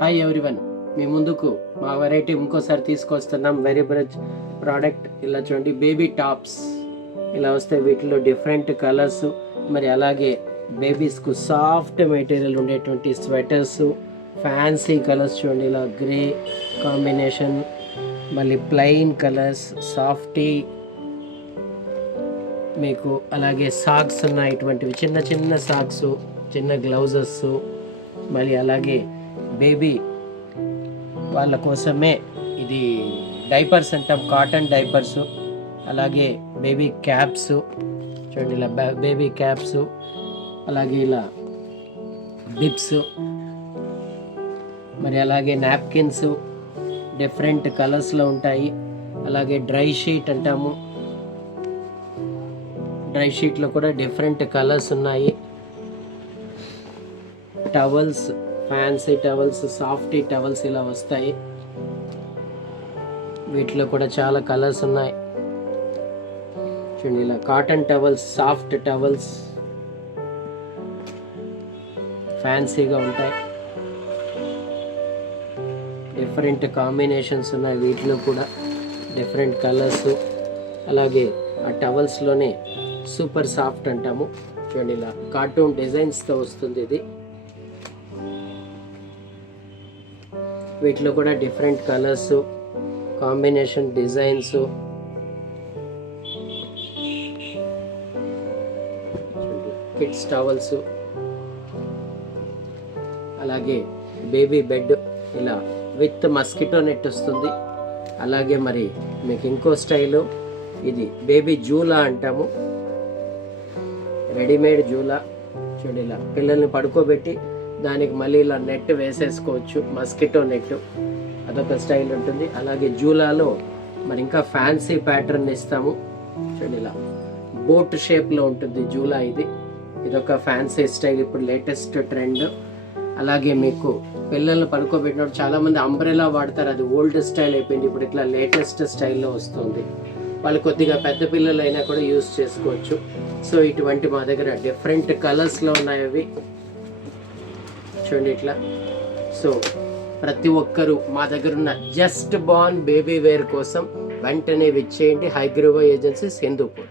Hi everyone, మీ ముందుకు మా variety ఇంకోసారి తీసుకొస్తున్నాం. వెరీ బ్రచ్ ప్రోడక్ట్. ఇలా చూడండి, బేబీ టాప్స్ ఇలా వస్తాయి. వీటిలో డిఫరెంట్ కలర్స్, మరి అలాగే బేబీస్కు సాఫ్ట్ మెటీరియల్ ఉండేటువంటి స్వెటర్స్, ఫ్యాన్సీ కలర్స్ చూడండి. ఇలా గ్రే కాంబినేషన్, మళ్ళీ ప్లెయిన్ కలర్స్, సాఫ్టీ మీకు. అలాగే సాక్స్ ఉన్నాయి, ఇటువంటివి చిన్న చిన్న సాక్స్, చిన్న గ్లౌజెస్, మళ్ళీ అలాగే బేబీ వాళ్ళ కోసమే ఇది డైపర్స్ అంటాం, కాటన్ డైపర్స్. అలాగే బేబీ క్యాప్స్ చూడండి, ఇలా బేబీ క్యాప్స్, అలాగే ఇలా బిబ్స్, మరి అలాగే నాప్కిన్స్ డిఫరెంట్ కలర్స్లో ఉంటాయి. అలాగే డ్రై షీట్ అంటాము, డ్రై షీట్లో కూడా డిఫరెంట్ కలర్స్ ఉన్నాయి. Towels, fancy towels, softy towels ఇలా వస్తాయి. వీటిలో కూడా చాలా కలర్స్ ఉన్నాయి చూడండి. ఇలా కాటన్ టవల్స్, సాఫ్ట్ టవల్స్ ఫ్యాన్సీగా ఉంటాయి. డిఫరెంట్ కాంబినేషన్స్ ఉన్నాయి, వీటిలో కూడా డిఫరెంట్ కలర్స్. అలాగే ఆ టవల్స్లోనే సూపర్ సాఫ్ట్ అంటాము చూడండి. ఇలా కార్టూన్ డిజైన్స్తో వస్తుంది ఇది. వీటిలో కూడా different colours, combination designs. Kids towels, అలాగే బేబీ బెడ్ ఇలా విత్ మస్కిటో నెట్ వస్తుంది. అలాగే మరి మీకు ఇంకో స్టైలు, ఇది బేబీ జూలా అంటాము, రెడీమేడ్ జూలా చూడండి. ఇలా పిల్లల్ని పడుకోబెట్టి దానికి మళ్ళీ ఇలా నెట్ వేసేసుకోవచ్చు, మస్కిటో నెట్, అదొక స్టైల్ ఉంటుంది. అలాగే జూలాలో మరి ఇంకా ఫ్యాన్సీ ప్యాటర్న్ ఇస్తాము చూడండి. ఇలా బోట్ షేప్లో ఉంటుంది జూలా. ఇదొక ఫ్యాన్సీ స్టైల్, ఇప్పుడు లేటెస్ట్ ట్రెండ్. అలాగే మీకు పిల్లల్ని పడుకోబెట్టినప్పుడు చాలామంది అంబ్రెలా వాడతారు, అది ఓల్డ్ స్టైల్ అయిపోయింది. ఇప్పుడు ఇట్లా లేటెస్ట్ స్టైల్లో వస్తుంది. వాళ్ళు కొద్దిగా పెద్ద పిల్లలు అయినా కూడా యూస్ చేసుకోవచ్చు. సో ఇటువంటి మా దగ్గర డిఫరెంట్ కలర్స్లో ఉన్నాయి అవి చూడండి ఇట్లా. సో ప్రతి ఒక్కరూ మా దగ్గర ఉన్న జస్ట్ బార్న్ బేబీ వేర్ కోసం వెంటనే విచ్చేయండి. హైగ్రోవా ఏజెన్సీస్, హిందూపూర్.